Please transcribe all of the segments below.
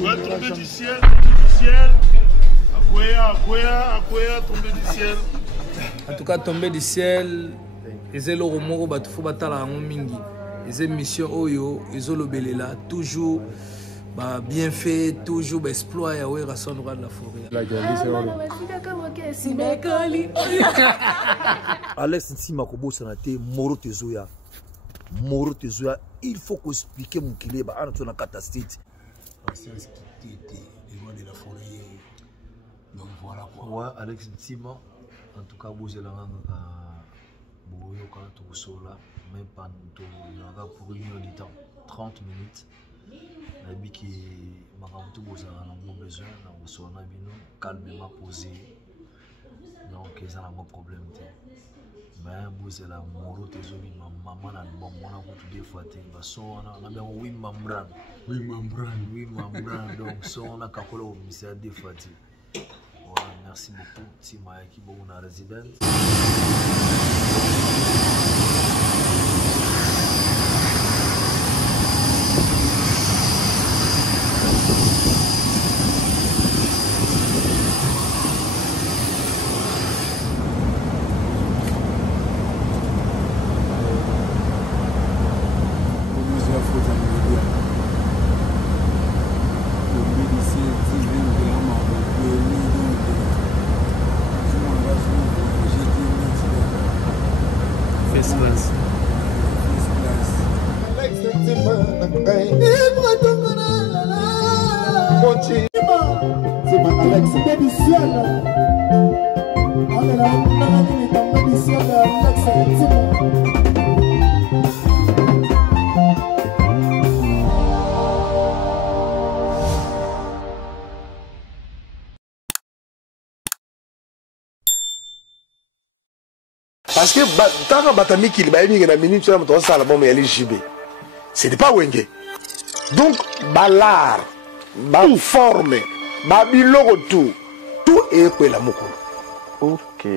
Ouais, tomber du ciel, tomber du ciel. Akwea, tomber du ciel. En tout cas, tomber du ciel, ils ont le remords, il faut battre la mingi. Ils ont mission Oyo, ils ont le belela, toujours bien fait, toujours exploit et ouais, raison de la forêt. Alex Ntsima Kobo Sanate, Moro Tezoya. Moro Tezoya, il faut qu'on explique mon qu'il est, bah, on a une catastrophe. C'est ce qui était les lois de la forêt. Donc voilà quoi. Ouais, Alex Ntsima, en tout cas, vous êtes là, vous êtes là, même pas pour une heure de temps, 30 minutes. Je dis que ma a besoin de calmement posé. Donc, il y a un problème. Mais vous êtes là, Moro Tezomi, ma maman a bon, on a beaucoup de fois. On a bien 8 membres. 8 membres. 8 membres. Donc, on a calculé au ministère des fois. Voilà, merci beaucoup. Si ma équipe est en résidence. Parce que tant que Batami qui est mis dans la minute, tu as ça la bombe et elle est JB. Ce n'est pas Wenge. Donc, balar, forme, babiloko tout est quoi la moko. Ok.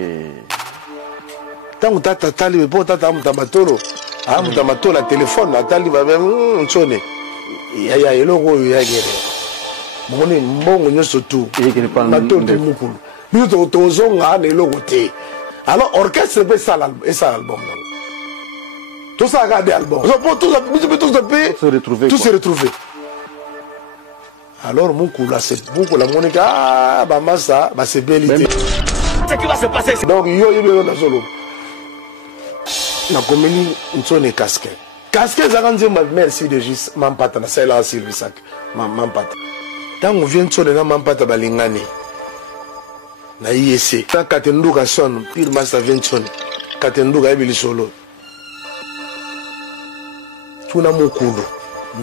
Tant que tu as les beaux tata mutamatolo, mutamatolo la téléphone, la tali va même sonner. Il y a le logo, il y a guerre. Mon bon, surtout. Il n'est pas de mukulu. Nous t'osons à les logotés. Alors, orchestre, c'est ça l'album. Tout ça, regardez l'album. Tout se retrouver. Alors, mon coup, là, c'est beaucoup. La Monica, ça, c'est belle. Ce qui va se passer. Donc, yo, solo. La commune, nous sommes casqués. Casqués, ça va dire, merci de juste, mampata, c'est là, Sylvie Sac, mampata. Quand on vient de sonner, mampata, balingani. Na IEC na katenduka son pire master vention katenduka ebili solo tuna mukulu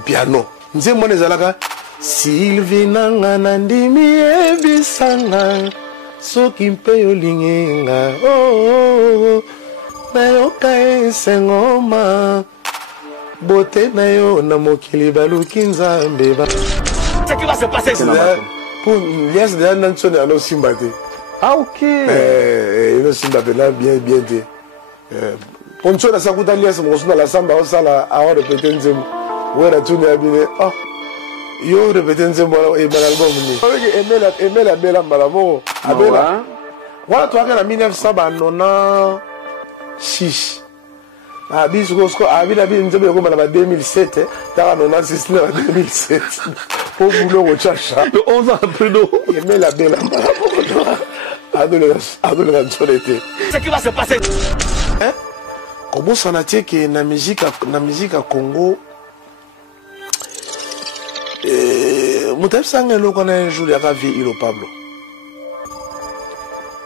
piano nze mone zalaka Sylvina ngana ndimi ebisanga soki mpe yolingenga oh na yoka esengoma bote na yo na mokili baluki nzambe ba ce qui va se passer pour yes de nanson ya no simbate. Ah ok. Il est aussi bien dit. On se la sakuta lias mon la samba on sala a répéter nzembo. Ouais la tune abile. Ah. Yo répéter nzembo et l'album ni. Aimer la belle malamo. Abela. Voilà toi en 1996. Ah bisko abila bi nzembo ko malaba 2007 ta 96 na 2007. Pour boulot au chacha. 11 ans après nous. Aimer la belle malamo. Ce qui va se passer. Hein? Comment ça n'a été que la musique à Congo Moutef Sangelo qu'on a un jour il y a vieille île au Pablo.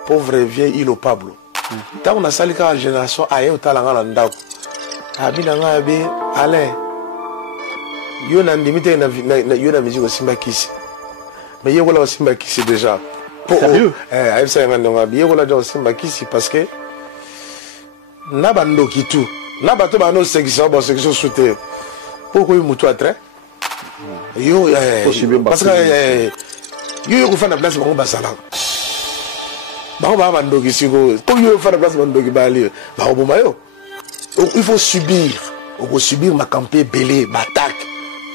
Pauvre vieille île au Pablo. Tant on a sali la génération aïe au talanga landau. Abinanga abi allez. Yo na ndimite na yo na musique au Simba Kisi. Mais yo la Simba Kisi déjà. Sérieux? Parce que Nabando qui tout, Nabato Bano section, bon section soutien. Pourquoi il moutou à trait? Yo, parce que yo fait la place pour Basala. Bando qui s'y go, pour yo faire la place Bando qui bali, il faut subir, ma campé belé, ma attaque.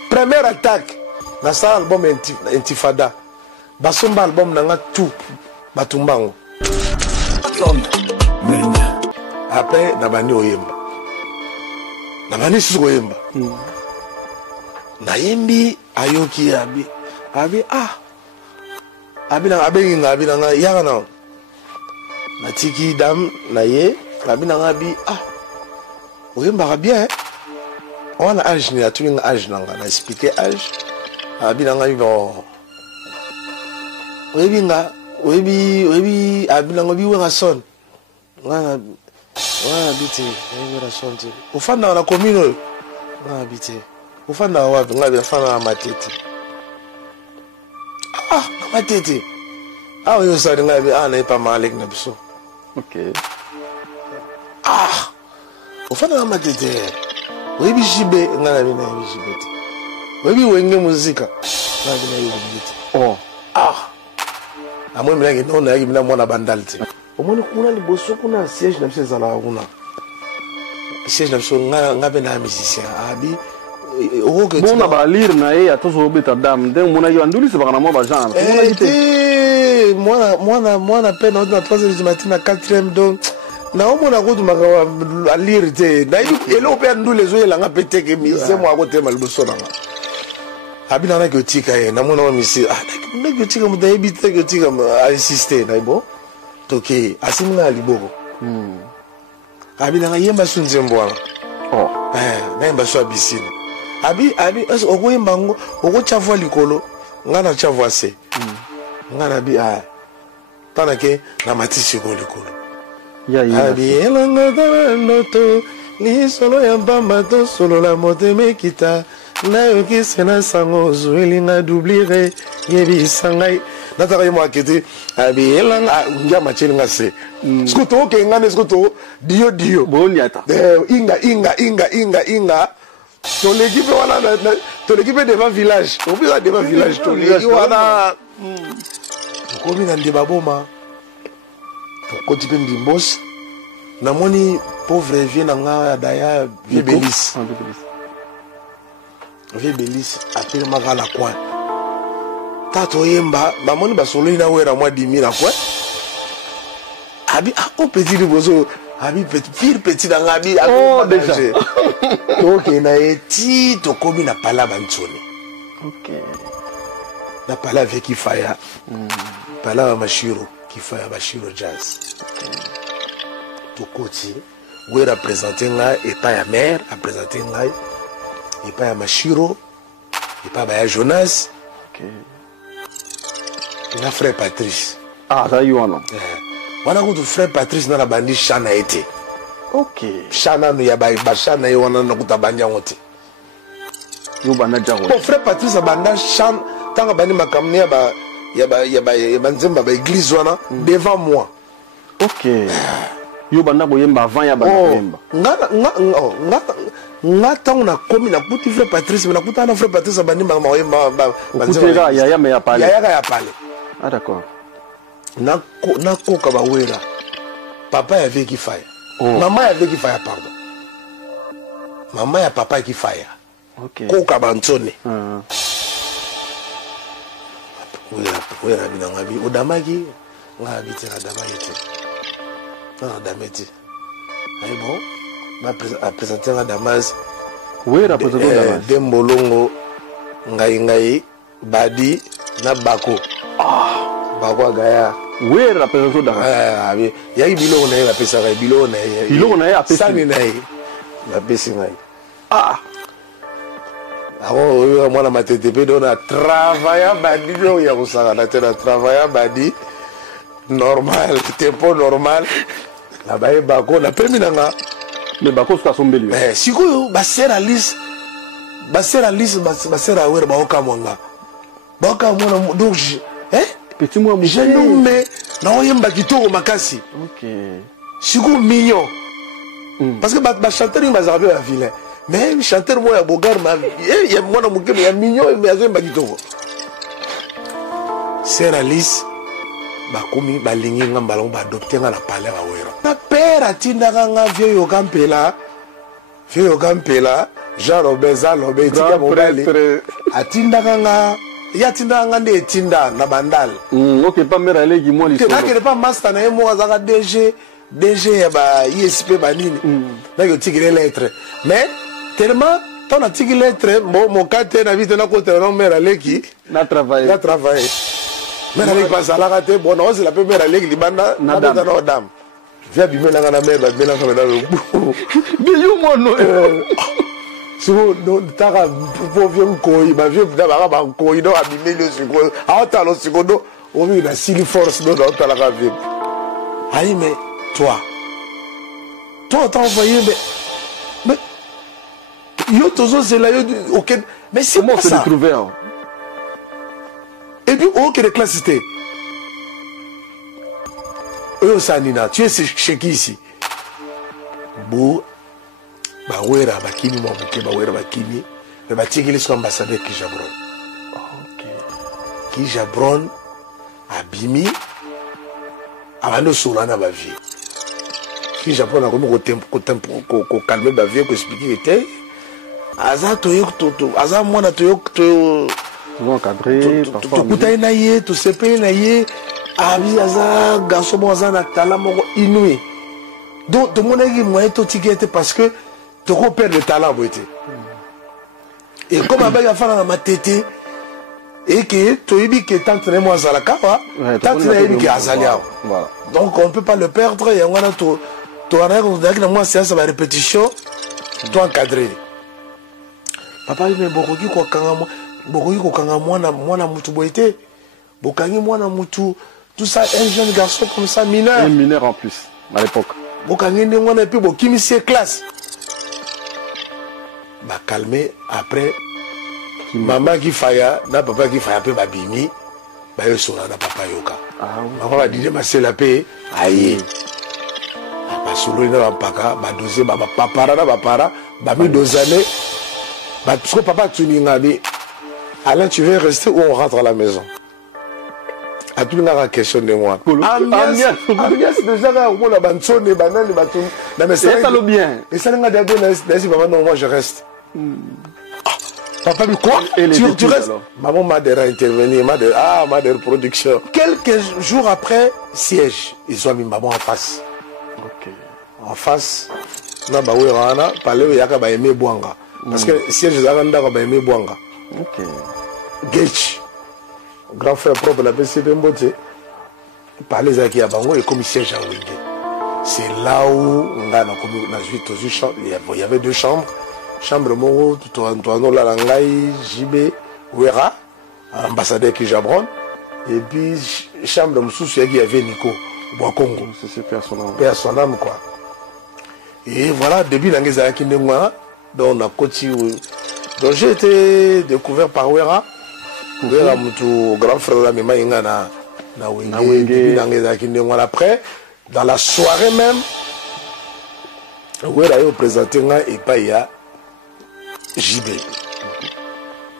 Première attaque, na sa album Intifada basomba album nanga tout batumbango après nabandi oyemba nabandi susu koyemba nayembi ayoki abi abengi nga abi nanga yaka na natiki dam na ye abi nanga abi oyembaka bien wana age ni atuli nga age nanga na expliquer age abi nanga bon oyebi abi nanga bi wenga son nga biti wenga son te ofanda na commune oyo nga biti ofanda wapi nga bi afanda na Matete na Matete oyo sari nga bi na epa malek na biso ok ofanda na Matete oyebi jibe nga na bi na yebi jibe te oyebi wenge muzika nga bi na yebi te amwe minange nona yaki mina mwana bandali te omoni kuna liboso kuna siège na biso ezalaka kuna siège na biso nga mpe na musicien abi bona balire na ye atozobeta dame ndenge monaki bandulisebaka na mwa bagenre te mwana mpe nauti na 3 heures du matin na 4e donc naomona kutumaka alire te nayebi eloko mpe ya ndula ezoyelanga mpe teke mise mwa akotema liboso nanga abi nanaki otika ye namona wa misi ndaki otika moto ayebi taki otika ainsiste naye bo toke asiminga ya liboko abi nanga yemba su nzembo wana nayemba su abisina abi okoyemba yango okochavwa likolo nga na chavwa se nga na bi tanake na matisi ko likolo abi elanga tala noto lisolo ya mbamba tosolola motema ekita nayokisi na sango ozoelinga doublire yebisa ngai nataka ye mwake te abiyelanga ngia machelinga se siko tookenge nde siko to dio boniata inga toleki mpe wana toleki mpe devant village opesa devant village toleki wana tokomi na ndeba boma tokoti mpe ndimbosi namoni pauvre vie na nga ya daya vie belise vie belise atelemaka na coin tato yemba bamoni basololi na wera mwa 10 000 na coin abi o petit liboso abi petit na nga abi déjà donc na eti tokomi na pala bantsoni na pala avec Kifaya pala mashiro Kifaya bashiro jazz tokoti wera présenter nga epa ya mère a présenter nga epa ya mashiro epa ya Jonas na frère Patrice azali wana wana kutu frère Patrice na bandi chana ete chana no ya bachana ye wana nakuta bandi yango te yo banda jago bon frère Patrice banda chana tanga bandi makamne ya ba nzemba ba église wana devant moi yo banda koyemba avant ya banda koyemba nga tango na komi na kuti frère Patrice na kuta na frère Patrice bandi makama koyemba kuteka yaya me ya pale yaya ya pale d'accord na koka bawera papa ya veki faya mama ya veki faya pardon mama ya papa ki faya koka bantsone wera bina ngabi odamaki ngabi te na damaki te na dameti ay bon ma présenter la damas wera présenter damas dembolongo ngai badi na bako bako gaya wera présenter damas abi yaki biloko na ye bapesaka biloko na ye apesani na ye bapesi ngai ako mwana matete mpe do na travaya badi biloko ya kosakana te na travaya badi normal tempo normal na baye bako na pemi na nga me bako suka sombeli sikoyo basere alise basere awere baokamwanga baokamwana donc petit moi jeune me naoyemba kitoko makasi sikoyo mignon parce que bachanteur ngi bazaka mpe bavilain mais chanteur moko ya bogar ya mwana mokeme ya mignon me azoyemba kitoko sere alise bakomi balingi nga mbalango baadopte nga na pale bawera na pere atindaka nga vieux yoka mpela Jean Robert Zalobe tika mobali atindaka nga ya tindaka nga nde etinda na bandal OK pas mère aleki moi lisolo nakele pa master na ye moko azaka DG ya ba ISP banini naki otikile lettre mais tellement tant atiki lettre moka te na vite nakotela na mère aleki na travailler mère aleki bazalaka te bon naozela mpe mère aleki libanda nabeta na odame via bimelanga na mère babimelanga mena lobu biyomono siko taka po vie nkoi bavie baka bankoi do abimeli osiko aotala osiko do obi na sili force do naotalaka vie ayi mais toi t'as envoyé mais yo tozozela yo ok mais c'est comment pas se ça retrouver et puis ok de classité eux sanina tu es chez qui ici bo bawera bakini mo muke bawera bakini me batikili so ambassadeur Kijabron OK Kijabron abimi abando solana ba vie Kijabron a comme ko calmer ba vie ko expliquer était azato yoto aza mwana to encadré parfois to na ye to sepe na ye abi aza garçon mo aza na talent moko inouï donc tout le monde est moyen to tikete parce que tu repères le talent beauté et comme avec la femme ma tête et que tu es dit que tant que moi zalaka tant que tu es azalia voilà donc on peut pas le perdre et on a tout avec moi c'est ça va répétition tout encadré papa il me bokoki ko kanga mwana mutu boité bokangi mwana mutu tout ça un jeune garçon comme ça mineur en plus à l'époque bokangi ndengwana et puis bokimi c'est classe ba calmer après maman qui faya na papa qui faya pe babimi ba yo sona na papa yoka maman va dire masela pe aye ba solo na paka ba doser ba papa na ba para ba mi dosane ba parce que papa tuninga bi Alain tu veux rester ou on rentre à la maison a tout la question de moi Ambiance déjà là on a bansone banane batou na mais ça le bien et ça n'a pas de papa non moi je reste papa mais quoi tu restes maman m'a intervenu m'a production quelques jours après siège ils ont mis maman en face OK en face na ba wera parler yaka ba aimer boanga parce que siège zanga ba aimer boanga OK Gage grand frère propre la PCP Mbote parler zaki ya bango et comme siège à Wenge c'est là où on a il y avait deux chambres chambre moko Antoine Lalangai JB Wera ambassadeur Kijabron et puis chambre mususu il y avait Nico Boakongo c'est personnel quoi et voilà depuis l'angeza qui ndengwa donc na koti donc j'ai été découvert par Wera Wera mutu grand frère la mema inga na Wenge depuis l'angeza qui ndengwa après dans la soirée même Wera yo présenté nga et pas ya JB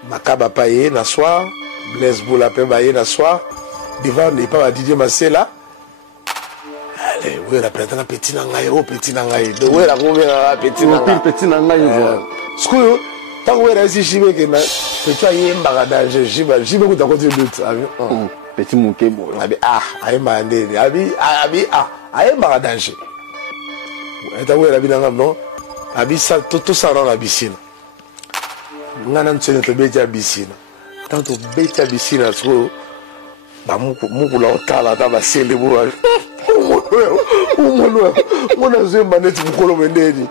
Makaba paye na soir Blaise Boula pe baye na soir devant n'est pas Didier Masela allez oui la présentation petit na ngai de oui la combien petit na ngai skou tant oui la si JB que na petit yemba danger JB ku ta côté de petit mukebo ayemba ndeni ayemba danger eta oui la binanga non abi ça tout ça dans la piscine ngana ntshene to beja bisina tanto beja bisina so ba muku la otala ta ba sele bo umono mona zemba neti mukolo mendeni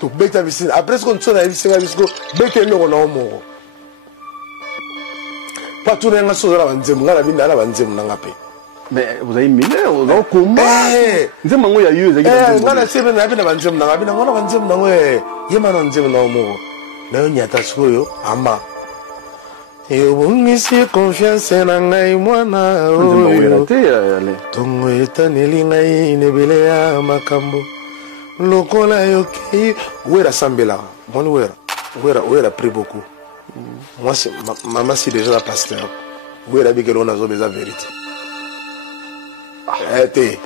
to beja bisina après ce qu'on tsona bisina bisko bete lo na omo pas tout na so la banzemu ngala binala banzemu na ngape mais vous avez miné au combat nzema ngo ya yuze ngala sebe na bina banzemu na ngabina ngona banzemu na ngwe yema na nzemu na omo na nyata sikoyo ama ebongisi confiance na ngai mwana oyo tongo etaneli ngai nebele ya makambo lokola yoki wera sambela moni wera pris beaucoup moi c'est maman c'est déjà la pasteur wera bikelo na zo beza vérité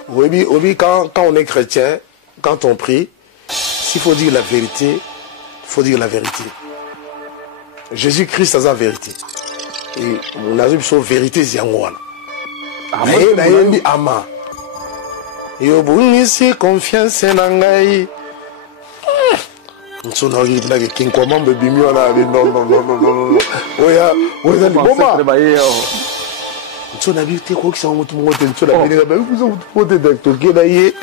obi quand on est chrétien quand on prie s'il faut dire la vérité faut dire la vérité. Jésus-Christ a la vérité. Et on a vu que vérité c'est en ama. Yo bunisi confiance nangai. Nsona ri na king comment baby mi ona non. Oya boma. Nsona bi te ko kisa mutu mote nsona bi ba ku so mutu mote docteur gena ye.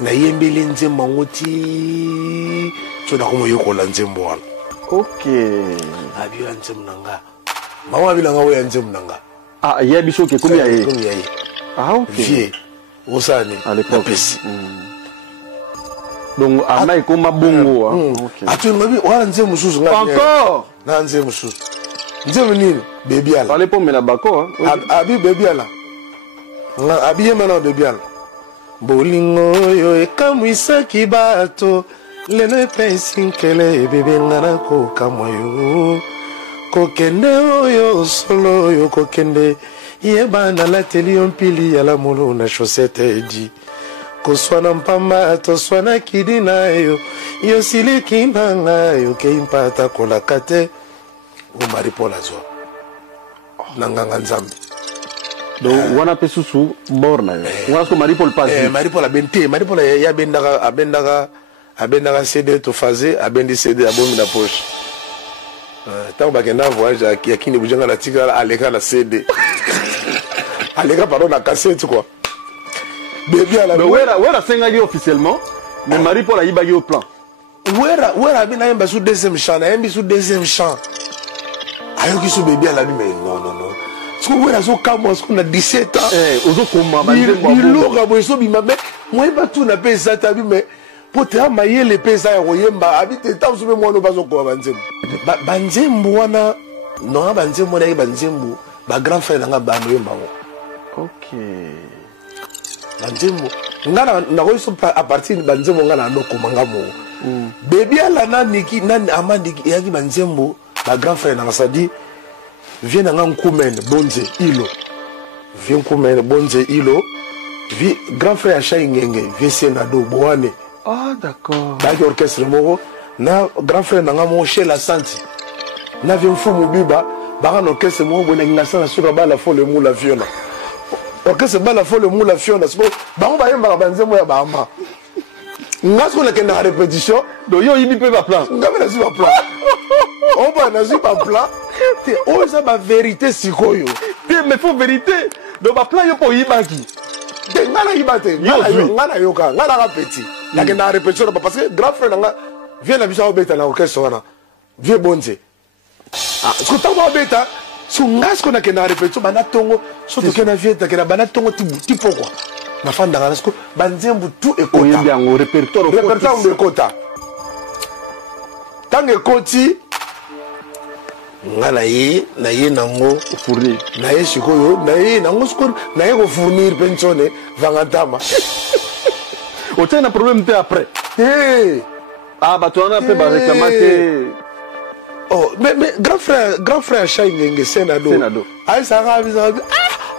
Na yembele nzemba ngoti. Nsona ko moyo ko la nzembo wana. Okay. Abi nzemba nanga. Mawa bilanga oya nzemba nanga. Ah, il y a biso qui est combien y Ah, ok. Vieux. Osani. À l'époque. Donc, Ama est comme un bongo. Ok. Ah, tu m'as dit, on a un moussous. Encore? Non, un moussous. Nzemni, baby ala. Parlez pas mais la bako. Abi baby ala. Abi maintenant baby ala. Bolingo yo e kamwisa kibato. Lene pensin kele bebe ngana ko kamoyo. Kokende oyo solo yo kokende yeba na la telion pili ya la molo na chaussette di koswana mpamba to swana kidina yo yo siliki nanga yo ke impata kola kate o maripola zo nanga nzambe donc wana pesusu borna yo wana ko maripol pas maripola bente maripola ya abendaga CD to fazer abendi CD abomi na poche. Tant que je voyage à qui ne bouge pas la tigre à l'écran la CD. À l'écran pardon la cassette quoi. Bébé à la. Mais ouais la sengagi officiellement. Mais Marie Paul a ibagi au plan. Ouais bien un sous deuxième champ, un sous deuxième champ. Ayo qui sous bébé à la mais non. Ce que ouais so comme ce qu'on a 17 ans. Ozo koma il bo so bima mais moi pas tout na pas ça tabi mais pour te amayer les pesa ya royemba habite tant sous moi no bazo ko banzembo. Banzembo wana no banzembo na banzembo ba grand frère nga bano yemba. OK. Banzembo ngana na ko so à partir banzembo ngana no ko mangamo. Baby ala na niki nani amandi yaki banzembo ba grand frère nga sadi vient nga nkumene bonze ilo. Vient nkumene bonze ilo. Vi grand frère acha ngenge vient senado boane. Ah d'accord. Dans l'orchestre moko na grand frère nanga mo chez la santi. Na vient fumu biba ba na orchestre moko bona ngasa na suka ba la folle mu la fiona. Orchestre ba la folle mu la fiona so ba on ba yemba banzemo ya ba ama. Ngasko na kenda répétition do yo yibi pe ba plan. Ngaba na pas plan. On va na pas plan. Oh ça ba vérité sikoyo. Mais faut vérité. Do ba plan yo po yibaki. De ngana yibate ngana yoka ngana ka petit. La kenda répétition parce que grand frère nga vient la biso beta na orchestre wana. Vieux bonze. Ah, ce que tu vas beta, so ngasko na kenda répétition bana tongo, so to kena vieta kena bana tongo ti pourquoi. Na fanda ngana sko banzembu tout et kota. Oyembi en répertoire de kota. Tangue koti ngana ye na ye nango fournir. Na ye sikoyo, na ye nango sko na ye ko fournir pensione vangantama. O tient un problème après. Hey. Ah bah tu en as fait bah réclamer. Oh mais grand frère Chaingenge Senado. Aïe ça va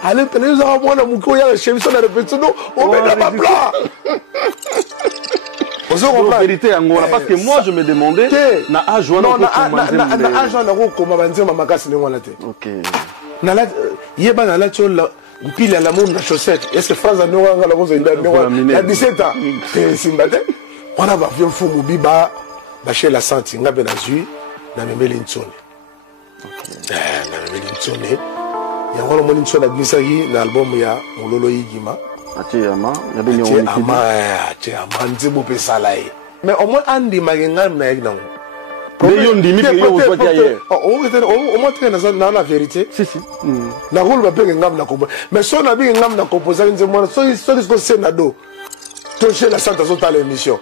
allez pele nous avons mwana muko ya chef sur la répétition on met pas plat. La vérité Angola parce que moi je me demandais na ajoa na ajoa na ko koma banzema makasi ne ngwana te. OK. Na la yeba na la tchola mpile la monde na chaussette. Est-ce que phrase no ngala ko zenda ne ya 17 ans. Simbate. On a va vieux fumu biba ba chez la santi ngabe na zui na memeli ntsone. OK. Na memeli ntsone. Ya ngolo moni ntsone bisaki na album ya Mololo Yigima. Ati ama ya beni on ati ama nzibo pesala yi. Mais au moins andi magengam na yigna. Mais yo ndimi que yo zo dia hier. Au moins na la vérité. Si. Na rôle ba pe ngam na kombo. Mais so na bi ngam na composer nzemo so disco senado. To chez la santa zo ta l'émission.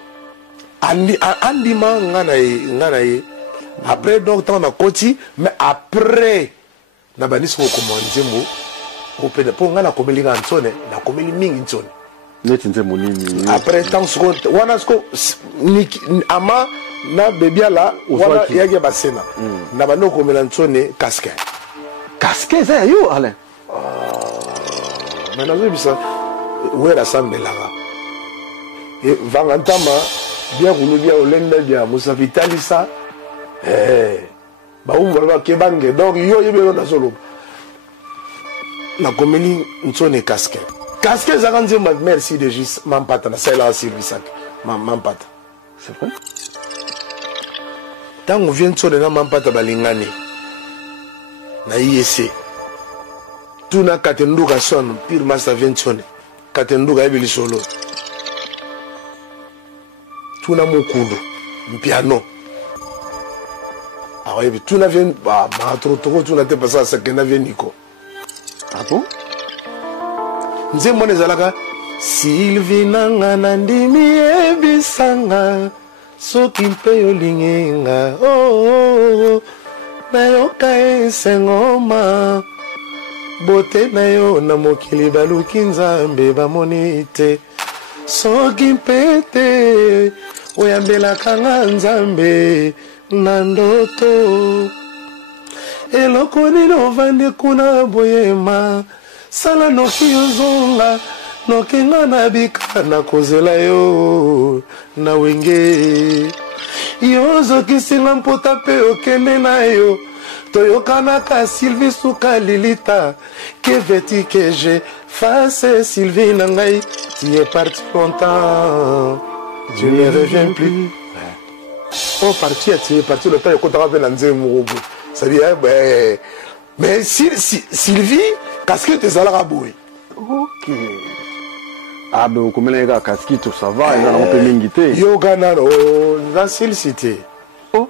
Andi ma ngana yi. Après donc tant na koti mais après na banis ko komanzemo o pene po ngana komeli nga ntsone na komeli mingi ntsone neti nzemo nini après tant so wana sko ama na bebiala wana yage basena na bano komela ntsone casque ça yo Alain mais nazo bisa wera sambelaka e vangantama bien kuludia olenda dia musavitalisa baumba kebange donc yo yebelo na solo na komeli nsone casque zaka nzemba merci de juste mampata na sala service mampata c'est vrai tango vient nsone na mampata balingani na IEC tuna katenduka son pire master vient nsone katenduka ebili solo tuna mokulu piano ah oui tuna vient ba trop tuna te passa ça que na vient Nico. Ah bon? Nzembo nezalaka Sylvie nanga nandimi ebisanga soki mpe yolingenga oh nayoka esengoma bote na yo na mokili baluki nzambe bamoni te soki mpe te oyambelaka nga nzambe na ndoto eloko nini ovandi kuna boyema sala noki yozonga noki nga nabika nakozela yo na wenge yozokisinga mpota mpe okende na yo toyokanaka Sylvie suka lilita que veux-tu que je fasse Sylvie na ngai tu es parti longtemps tu ne reviens plus oh parti tu es parti le temps yokotaka mpe na nzembo ça dit ben mais Sylvie casquette ezalaka boye ok ah ben okomelaka casquette ça va ezala mpe mingi te yoka nano na cité oh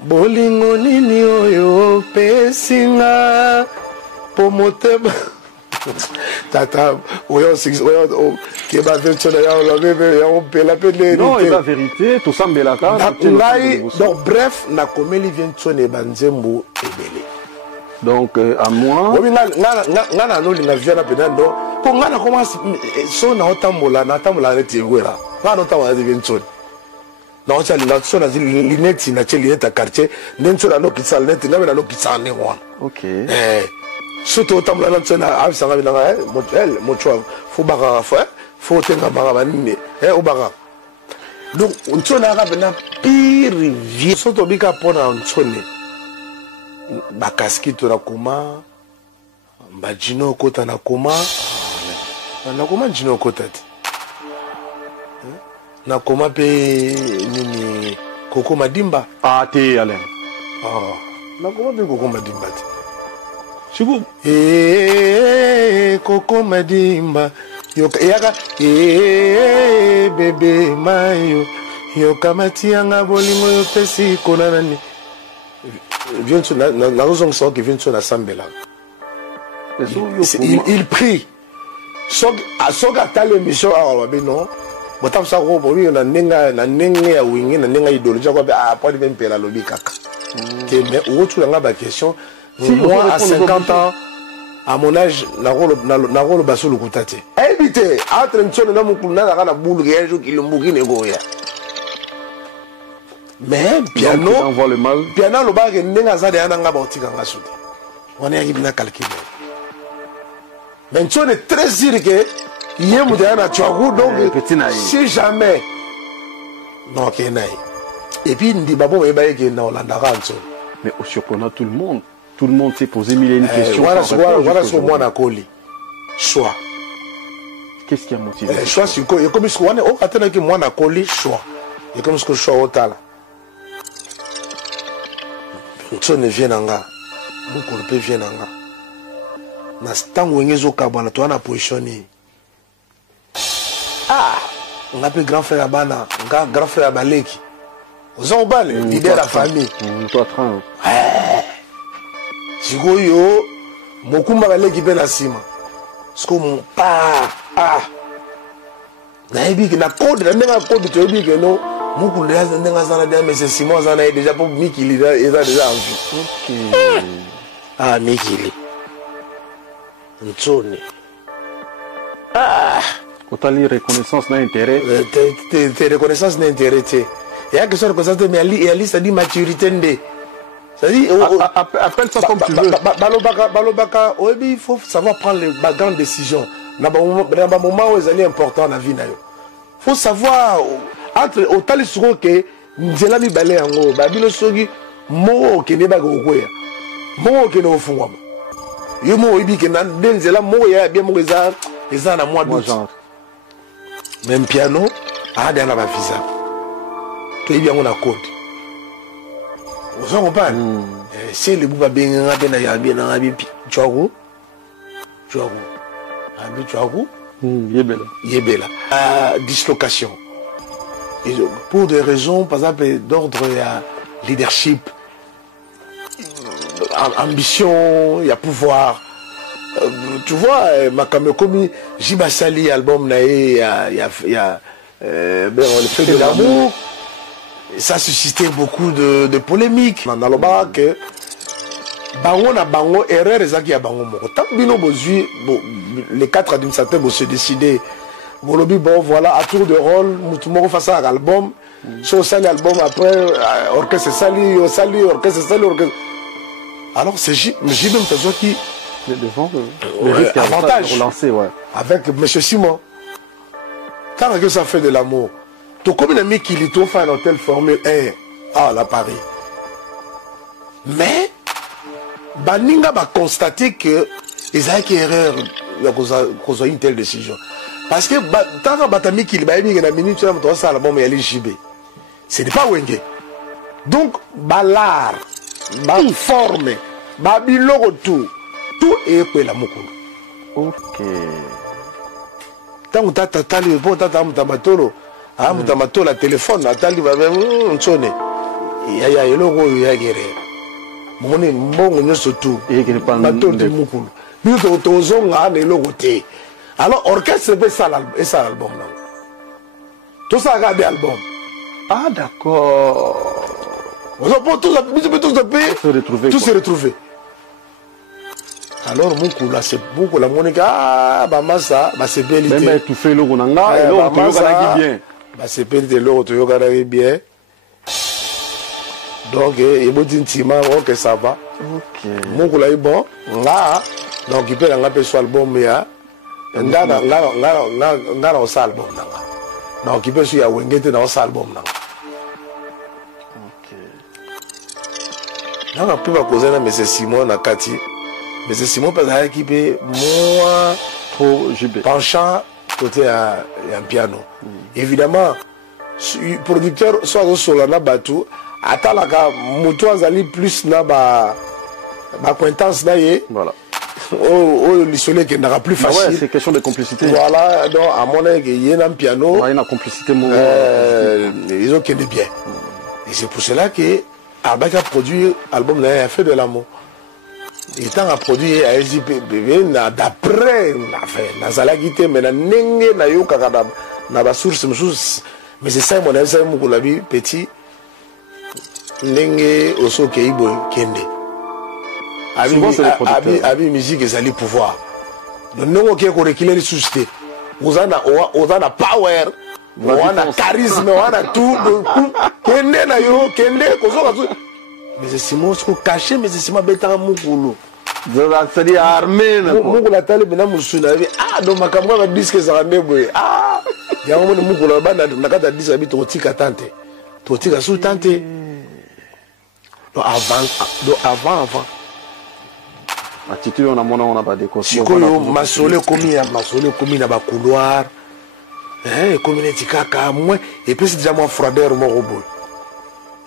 bolingo nini oyo pesinga po motema tata oyo keba ventona ya la bébé ya opela pele non c'est la vérité tout sambelaka ngai donc bref na komeli ventona banzembo ebele donc à moi oui ngana no linga viana pedando po ngana commence so na otambola reti ngwera ngana otambola ventona na ocha linga so na lineti na cheli eta quartier nensona no kisal neti na no kisane wana ok surtout otambola na tsena abisanga bilanga mochwa fo baka fo tenga baka banine obaka donc ntsona ka bena pire vie surtout bika pona ntsone bakaskito na koma bajino kota na koma na koma jino kota ti na koma pe nini koko madimba te Alain na koma pe koko madimba ti siku koko madimba yaka bebe mayo yokamati yanga bolingo yo pesi kona nani Viens la raison sort qui vient sur la sambela. Il prie. Sok a tale mission à non. Botam sa ko bo na nenga ya wingi na nenga idéologie ko ba pas de même pela lobi kaka. Que mais autre la ba question moi à 50 ans à mon âge na rolo basolo kutate. Éviter entre ntone na mukulu na kana bulu ya jo kilombuki ne goya. Mais piano envoie le mal piano lo ba ke nenga za de ananga ba otika ngasuti. On est ibina calculer. Mais tu es très sûr que yemu de ana chwagu donc si jamais non kenai. Et puis ndi babo ba ke na Olanda ranzo. Mais au surprenant tout le monde s'est posé mille et une questions. Voilà ce moi na koli. Choix. Qu'est-ce qui a motivé? Choix sur quoi? Et comme ce qu'on est au atena que moi na koli choix. Et comme ce que choix otala. Tu ne viens nga. Beaucoup le peut vient nga. Na stango wengezo kabana to ana positionné. On appelle grand frère Abana, grand frère Abaleki. Aux emballés, leader de la famille. Toi train. Sikoyo mokumba Abaleki pe na sima. Sko mon pa na ebi que na code na nenga code to ebi que no muku le nenga sana de mais c'est Simon sana déjà pour Mikili déjà en vie. OK. Mikili. Ntsone. Autant les reconnaissance d'intérêt. Reconnaissance d'intérêt. Il y a quelque chose comme ça, mais il y a liste de maturité. C'est-à-dire, appelle ça comme tu veux. Balobaka, il faut savoir prendre les grandes décisions. Dans un moment où c'est important dans la vie. Il faut savoir, entre autant les souverains que nzela mibale yango babino soki moko okende bakokoya moko okende ofungwama yo moko oyebi ke na nde nzela moko ya bien moko eza na mois d'août même piano aada na bavisa toyebi yango na code ozo comprendre se lebu babenganga mpe na yabi nanga bi chwaku abi chwaku yebela dislocation. Et pour des raisons, par exemple, d'ordre leadership, ambition, il y a pouvoir. Tu vois, Makamekomi, Jibasali, album, il y a le fait de l'amour. Ça a suscité beaucoup de polémiques. Dans le bas, que bango na bango, erreur, ezaki ya bango moko. Tant bino bozui, les 4 administrateurs vont se décider. Bolobi, bon, voilà, à tour de rôle, Moutoumoro face à l'album. Si on sali l'album après, orchestre sali, orchestre sali, orchestre. Alors, c'est J.B. Mtazo qui. Le risque avantage. Relancer, ouais. Avec M. Simon. Tant que ça fait de l'amour. Tout comme un ami qui lit fait un hôtel Formule 1 à Paris. Mais, Baninga va constater que ils ont une erreur à une telle décision. Parce que tant que Batami qui va y avoir minute, ça l'album est JB. Ce n'est pas Wenge. Donc, l'art, la forme, le tout est pour la mokolo. Ok. Tant que tu as le bon tamatolo, la téléphone, tu as le sonné. Il y a le logo, il y a guerre. Mon bon, surtout. Et qu'il n'est pas un de mokolo. Nous avons un logo. Alors, orchestre, c'est ça l'album. Tout ça, regarde l'album. Ah, d'accord. Tout se retrouver. Alors, c'est beaucoup la monnaie. Ah, ça, c'est belle idée. Même tu fais le gonanga, et l'autre, tu y bien. C'est belle idée, l'autre, tu y bien. Donc, il faut dire que ça va. Ok. Mon coup là est bon. Là, donc, il peut y avoir un album. Ngara album na occupé sur ya wengete na album na ok na peut pas causer na monsieur Simon na Kati monsieur Simon peut être équipé moi trop JB penchant côté un piano évidemment producteur soit solo na batu atalaka mutu azali plus na ba acquaintance na ye voilà. Le soleil qui n'aura plus facile. Ouais, c'est question de complicité. Voilà, donc à mon avis, il y a un piano. Il y a une complicité. Ils ont qu'un bien. Et c'est pour cela que Albert a produit l'album de la fait de l'amour. Et tant a produit à SJPBV, d'après, Nazala Guité, mais na nenge na yo kakada na ba source mais c'est ça mon avis, c'est mon kulabi petit nenge oso keibo kende. Abi musique ezali pouvoir. Donc qui est reculer les sociétés. Vous en a power, vous en a charisme, vous en a tout. Kende na yo, kende kozo. Mais c'est Simon ce caché, mais c'est Simon betara mukulu. C'est armé na ko. Mukula tale bina musuna bi. Ah donc makamwa ba disque za ndebwe. Ah. Ya ngone mukula bana nakata disque bi to tika tante. To tika sous tante. Donc avant. Attitude on a pas de caution. Sikoyo masole komi na ba couloir. Community kaka moi et puis c'est déjà mon froideur mon robot.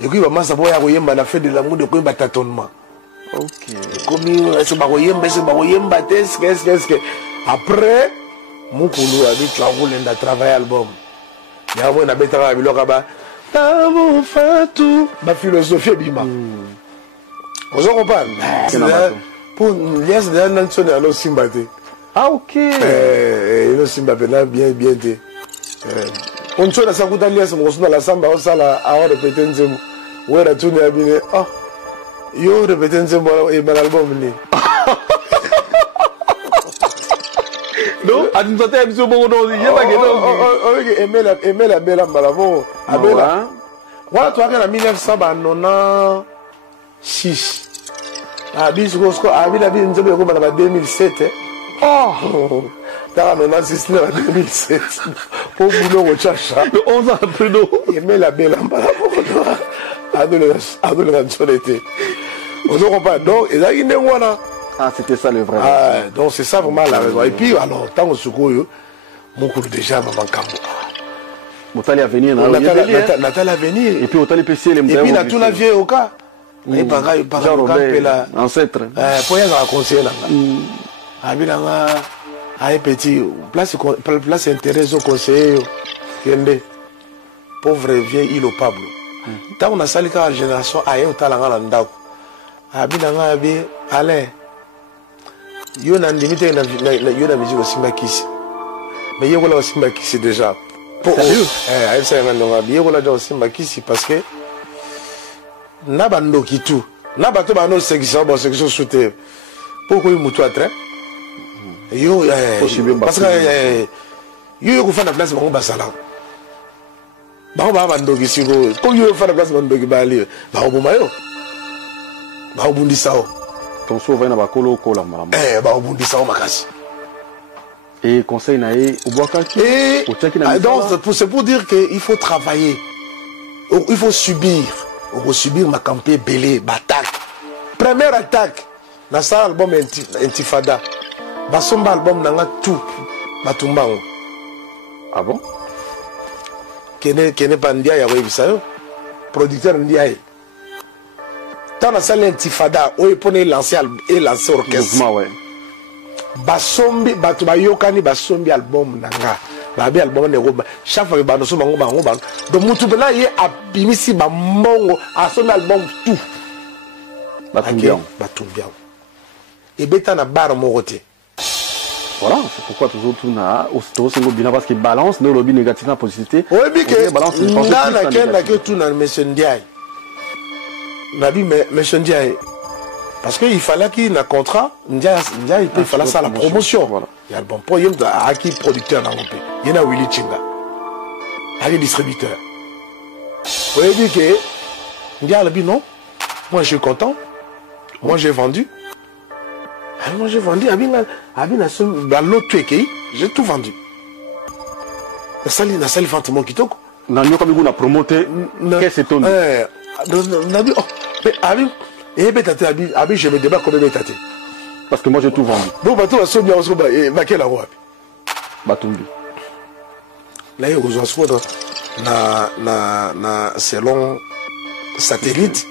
Et puis ba ça boya koyemba na fait de l'amour de koyemba tâtonnement. OK. Komi c'est ba koyemba qu'est-ce que après mon koulou a dit tu as voulu na travailler album. Ya moi na betara biloka ba Tamo Fatou ma philosophie bima. On se comprend. Pour lias de Nanson et alors Simbate. Ah ok. Le Simbate bien dit. On se la sakuta lias mon son la samba au sala à répéter nzemo. Ouais la tourne à bien. Ah. Yo répéter nzemo et mon album ni. Non, à nous entendre sur bon nom, il y a pas que aimer la belle malavo. Abela. Voilà toi que en 1996. Ah, biscosko, ah, la vie, nous avons en 2007. Oh! Dans 2007. Pour boulot au chacha. Le 11 ans après nous. Il met la belle en bas. azolinga nsolo ete ozo comprendre donc ezalaki ndenge wana. Ah, c'était ça le vrai. Ah, donc c'est ça vraiment la raison. Et puis alors tant que sukoyo mokulu déjà maman kambo Motali à venir, Nathalie à venir. Et puis Otali PC les et puis na tout la vieille au cas. Et pareil là ancêtre. Pour y avoir conseiller là. Abinanga ay petit place intérêt au conseiller yende pauvre vieux il au Pablo. Tant on a sali ka génération ay otalanga na ndako. Abinanga abi allez yo na ndimite na yo na musique aussi makisi. Mais yo la aussi makisi déjà. Sérieux? Ça y est, aussi makisi parce que na bando qui tout na bato bano section sauter pourquoi il moutou à train yo parce que yo ko faire la place bango basala bango ba bando qui siko comme yo faire la place bando qui ba ali ba obuma yo ba obundisa o ton sauve na ba kolo kola mama ba obundisa o makasi. Et conseil naé au Boakaki. Donc c'est pour dire qu'il faut travailler. Il faut subir. Il faut subir ma campagne belé, batak. Première attaque. Dans cet album Intifada. Basomba album nanga tout. Batumbango. Ah bon? Kene pas ndia ya webisayo. Producteur ndia. Dans la salle Intifada, où il prenait lancer orchestre. Mouvement, ouais. Basombi batu bayokani basombi album nanga babi album ne roba chaque fois bano so bango donc mutu bela ye abimisi ba mbongo asombi album tout batumbiam et beta na bar moroté. Voilà, c'est pourquoi toujours tout na au singo bien parce que balance no lobby négatif na positivité. Oui bi que balance na ken que tout na monsieur Ndiaye na bi monsieur Ndiaye. Parce qu'il fallait qu'il y ait un contrat, il fallait ça la promotion. Voilà. Il y a le bon point, il y a qui producteur dans le pays. Il y a Willy Chinga, il y a distributeur. Vous voyez dire que, il y a le dit non, moi je suis content, moi j'ai vendu. Moi j'ai vendu, dans l'autre pays, j'ai tout vendu. La salle Fantomon qui toque. N'a pas eu promoté, qu'est-ce que c'est et abi je me débat comme bétate parce que moi j'ai tout vendu. Donc bateau a sobi on ba quel roi Batumbi là il aux assois na selon satellite.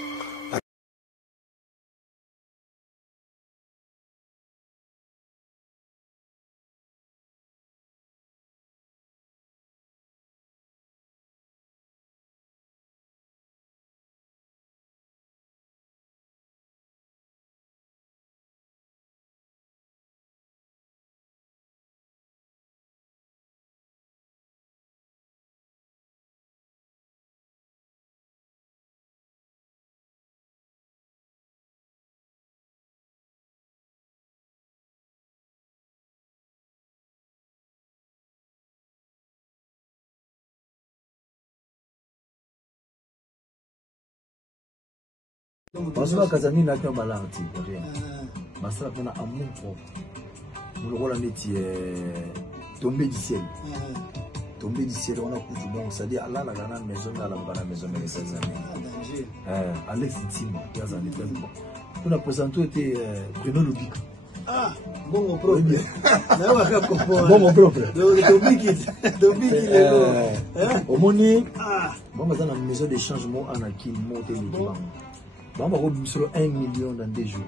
Parce que Kazani n'a qu'un balanti. Parce que on a un monde propre. Nous le métier tombé du ciel. Tombé du ciel, on a coutu bon. C'est-à-dire, Allah, la maison, la maison, mais les années. Alex Tima, qui a un état. On a présenté été Bruno Lubic. Ah, bon, mon propre. Bon, mon propre. Tombé qui est là. Au Moni, bon, dans la maison d'échange, moi, Anakin, monté les diamants. On va sur 1 million dans 2 jours.